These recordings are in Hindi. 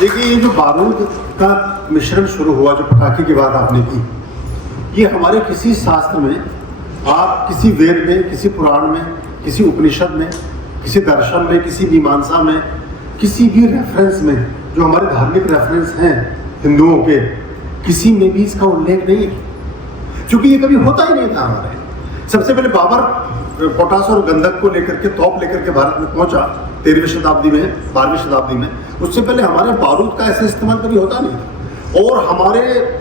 देखिए ये जो बारूद का मिश्रण शुरू हुआ, जो पटाखे की बात आपने की, ये हमारे किसी शास्त्र में, आप किसी वेद में, किसी पुराण में, किसी उपनिषद में, किसी दर्शन में, किसी मीमांसा में, किसी भी रेफरेंस में, जो हमारे धार्मिक रेफरेंस हैं हिंदुओं के, किसी में भी इसका उल्लेख नहीं है, क्योंकि ये कभी होता ही नहीं था हमारे। सबसे पहले बाबर पोटास और गंधक को लेकर के, तोप लेकर के भारत में पहुंचा 13वीं शताब्दी में, 12वीं शताब्दी में। उससे पहले हमारे बारूद का ऐसा इस्तेमाल कभी होता नहीं था। और हमारे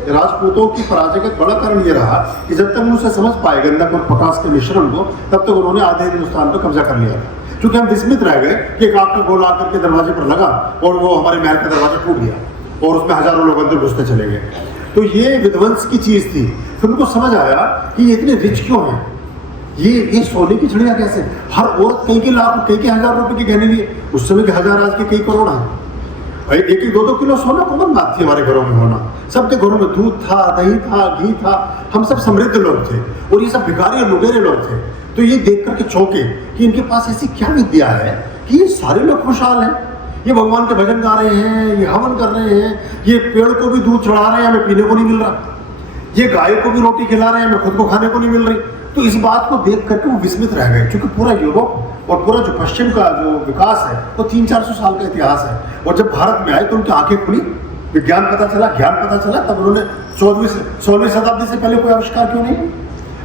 राजपूतों की पराजय का बड़ा कारण ये रहा कि जब तक उसे समझ पाए गंधक और पोटास के मिश्रण को, तब तक उन्होंने आधे हिंदुस्तान पर कब्जा कर लिया था। क्योंकि हम विस्मित रह गए कि एक आग का गोला आकर के दरवाजे पर लगा और वो हमारे महल का दरवाजा टूट गया और उसमें हजारों लोग अंदर घुसते चले गए। तो ये विध्वंस की चीज थी। फिर उनको समझ आया कि ये इतने रिच क्यों हैं, ये सोने की चिड़िया कैसे, हर औरत कई लाख, कई हजार रुपए के गहने लिए, उस समय के हजार, आज के कई करोड़ हैं। एक 2-2 किलो सोना कॉमन बात थी हमारे घरों में होना। सबके घरों में दूध था, दही था, घी था, हम सब समृद्ध लोग थे और ये सब भिखारी और लुटेरे लोग थे। तो ये देख करके चौंके कि इनके पास ऐसी क्या विद्या है कि ये सारे लोग खुशहाल हैं, ये भगवान के भजन गा रहे हैं, ये हवन कर रहे हैं, ये पेड़ को भी दूध चढ़ा रहे हैं, हमें पीने को नहीं मिल रहा, ये गाय को भी रोटी खिला रहे हैं, हमें खुद को खाने को नहीं मिल रही। तो इस बात को देख करके वो विस्मित रह गए, क्योंकि पूरा यूरोप और पूरा जो पश्चिम का जो विकास है वो 300-400 साल का इतिहास है। और जब भारत में आए तो उनकी आंखें खुली, विज्ञान पता चला, ज्ञान पता चला। तब उन्होंने 16वीं शताब्दी से पहले कोई आविष्कार क्यों नहीं है,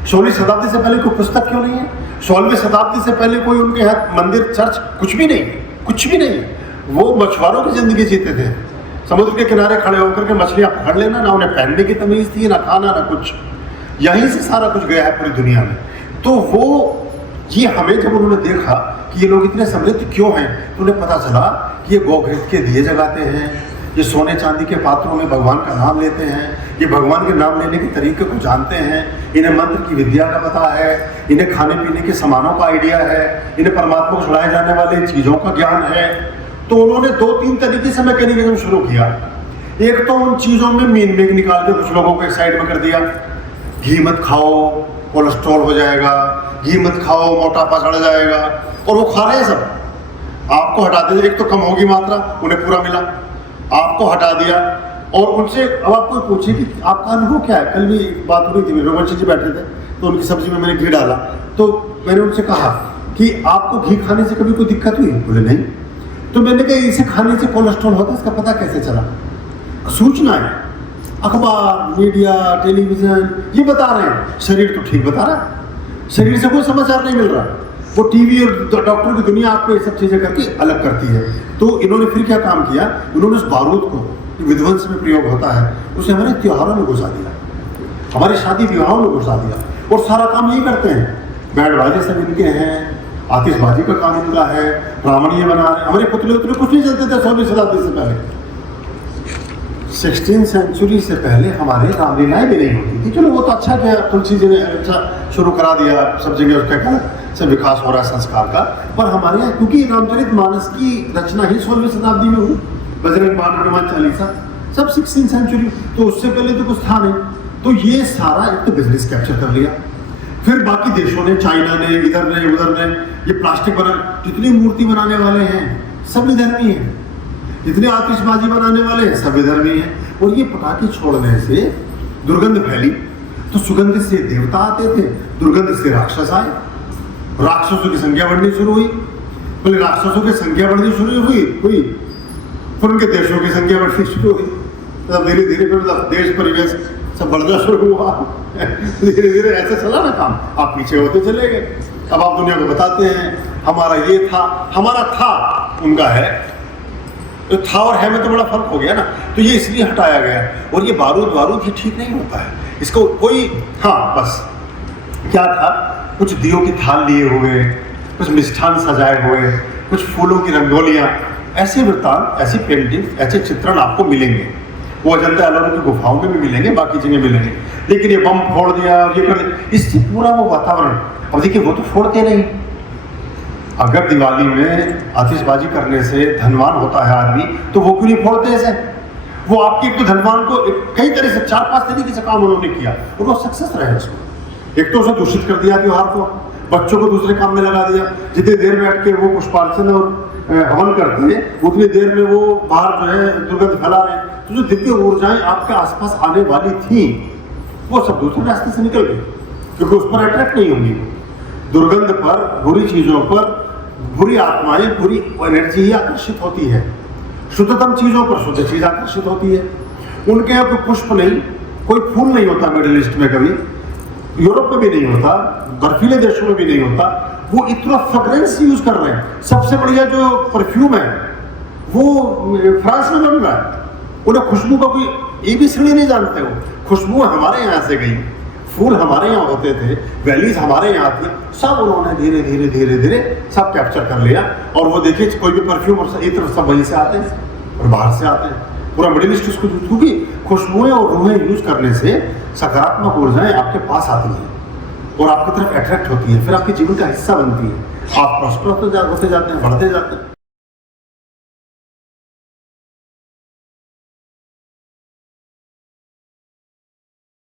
16वीं शताब्दी से पहले कोई पुस्तक क्यों नहीं है, 16वीं शताब्दी से पहले कोई उनके यहाँ मंदिर, चर्च, कुछ भी नहीं, कुछ भी नहीं। वो मछुआरों की जिंदगी जीते थे, समुद्र के किनारे खड़े होकर के मछलियां पकड़ लेना, ना उन्हें पहनने की तमीज थी, ना खाना, ना कुछ। यहीं से सारा कुछ गया है पूरी दुनिया में। तो वो ये हमें जब उन्होंने देखा कि ये लोग इतने समृद्ध क्यों हैं, तो उन्हें पता चला कि ये गोघृत के दिए जगाते हैं, ये सोने चांदी के पात्रों में भगवान का नाम लेते हैं, ये भगवान के नाम लेने के तरीके को जानते हैं, इन्हें मंत्र की विद्या का पता है, इन्हें खाने पीने के सामानों का आइडिया है, इन्हें परमात्मा को चढ़ाए जाने वाले चीज़ों का ज्ञान है। तो उन्होंने 2-3 तरीके से मैकेनिज्म शुरू किया। एक तो उन चीज़ों में मीन मेघ निकाल के कुछ लोगों को एक साइड में कर दिया, घी मत खाओ, कोलेस्ट्रॉल हो जाएगा, घी मत खाओ, मोटापा चढ़ जाएगा, और वो खा रहे हैं सब। आपको हटा दिया, एक तो कम होगी मात्रा, उन्हें पूरा मिला, आपको हटा दिया। और उनसे अब आपको पूछे कि आपका अनुभव क्या है। कल भी बात हो रही थी, रघुवंशी जी बैठे थे, तो उनकी सब्जी में मैंने घी डाला, तो मैंने उनसे कहा कि आपको घी खाने से कभी कोई दिक्कत हुई? बोले नहीं। तो मैंने कहा इसे खाने से कोलेस्ट्रॉल होता है, इसका पता कैसे चला? सूचना है, अखबार, मीडिया, टेलीविजन ये बता रहे हैं, शरीर तो ठीक बता रहा है, शरीर से कोई समाचार नहीं मिल रहा। वो टीवी और डॉक्टर की दुनिया आपको ये सब चीज़ें करके अलग करती है। तो इन्होंने फिर क्या काम किया, उन्होंने उस बारूद को विध्वंस में प्रयोग होता है, उसे हमारे त्योहारों में घुसा दिया, हमारे शादी विवाहों में घुसा दिया, और सारा काम यही करते हैं। बैंड बाजे सब इनके हैं, आतिशबाजी का काम इनका है, रावण ये बना रहे। हमारे पुतले उतले कुछ नहीं चलते थे 16वीं शताब्दी से पहले। 16th सेंचुरी से पहले हमारे रामलीलाएं भी नहीं होती थी। चलो वो तो अच्छा किया, तुलसी जी ने अच्छा शुरू करा दिया, सब जगह उसका से विकास हो रहा है संस्कार का। पर हमारे यहाँ क्योंकि रामचरितमानस की रचना ही 16वीं शताब्दी में हुई, बजरंग बाण, हनुमान चालीसा सब 16th सेंचुरी, तो उससे पहले तो कुछ था नहीं। तो ये सारा एक तो बिजनेस कैप्चर कर लिया। फिर बाकी देशों ने, चाइना ने, इधर ने, उधर ने, ये प्लास्टिक बना, जितनी मूर्ति बनाने वाले हैं सब विधर्मी हैं, जितने आतिशबाजी बनाने वाले हैं सब विधर्मी हैं। और ये पटाखे छोड़ने से दुर्गंध फैली, तो सुगंध से देवता आते थे, दुर्गंध से राक्षस आए, राक्षसों की संख्या बढ़नी शुरू हुई। पहले राक्षसों की संख्या बढ़नी शुरू हुई, फिर उनके देशों की संख्या बढ़नी शुरू हुई, मतलब धीरे धीरे फिर देश परिवेश सब बढ़ना शुरू हुआ। धीरे धीरे ऐसे चला ना काम, आप पीछे होते चले गए। अब आप दुनिया को बताते हैं हमारा ये था, हमारा था, उनका है। तो था और है में तो बड़ा फर्क हो गया ना। तो ये इसलिए हटाया गया। और ये बारूद ये ठीक नहीं होता है, इसको कोई, हाँ बस क्या था, कुछ दियों की थाल लिए हुए, कुछ मिष्ठान सजाए हुए, कुछ फूलों की रंगोलियाँ, ऐसे वृत्तांत, ऐसी पेंटिंग, ऐसे चित्रण आपको मिलेंगे। वो अजंता एलोरा की गुफाओं में भी मिलेंगे, बाकी जगह मिलेंगे। लेकिन ये बम फोड़ दिया और ये कर दिया, इससे पूरा वो वातावरण, अब देखिए वो तो फोड़ते नहीं। अगर दिवाली में आतिशबाजी करने से धनवान होता है आदमी, तो वो क्यों नहीं फोड़ते ऐसे? वो आपके एक तो धनवान को कई तरह से 4-5 तरीके से काम उन्होंने किया और वो सक्सेस रहे उसको। एक तो उसे दूषित कर दिया त्योहार को, बच्चों को दूसरे काम में लगा दिया, जितनी देर बैठ के वो पुष्पार्चन और हवन करते हैं उतनी देर में वो बाहर जो है दुर्गंध फैला रहे हैं। तो जो दिव्य ऊर्जाएं आपके आसपास आने वाली थी वो सब दूसरे रास्ते से निकल गई, क्योंकि उस पर अट्रैक्ट नहीं होंगी। दुर्गंध पर, बुरी चीजों पर, बुरी आत्माएं, बुरी एनर्जी ही आकर्षित होती है। शुद्धतम चीजों पर शुद्ध चीज आकर्षित होती है। उनके यहाँ कोई पुष्प नहीं, कोई फूल नहीं होता मिडिल ईस्ट में, कभी यूरोप में भी नहीं होता, बर्फीले देशों में भी नहीं होता। वो इतना फ्रेग्रेंस यूज कर रहे हैं। सबसे बढ़िया जो परफ्यूम है वो फ्रांस में बन रहा है। उन्हें खुशबू का कोई एबीसीडी नहीं जानते। हो खुशबू हमारे यहाँ से गई, फूल हमारे यहाँ होते थे, वैलीज हमारे यहाँ थी, सब उन्होंने धीरे धीरे धीरे धीरे सब कैप्चर कर लिया। और वो देखिए कोई भी परफ्यूम और एक तरफ सब वहीं से आते हैं और बाहर से आते हैं। पूरा मिडिल ईस्ट उसको, क्योंकि खुशबुएं और रूहें यूज करने से सकारात्मक ऊर्जाएं आपके पास आती हैं और आपकी तरफ अट्रैक्ट होती है, फिर आपके जीवन का हिस्सा बनती है। आप प्रॉस्पर होते जाते हैं, बढ़ते जाते हैं।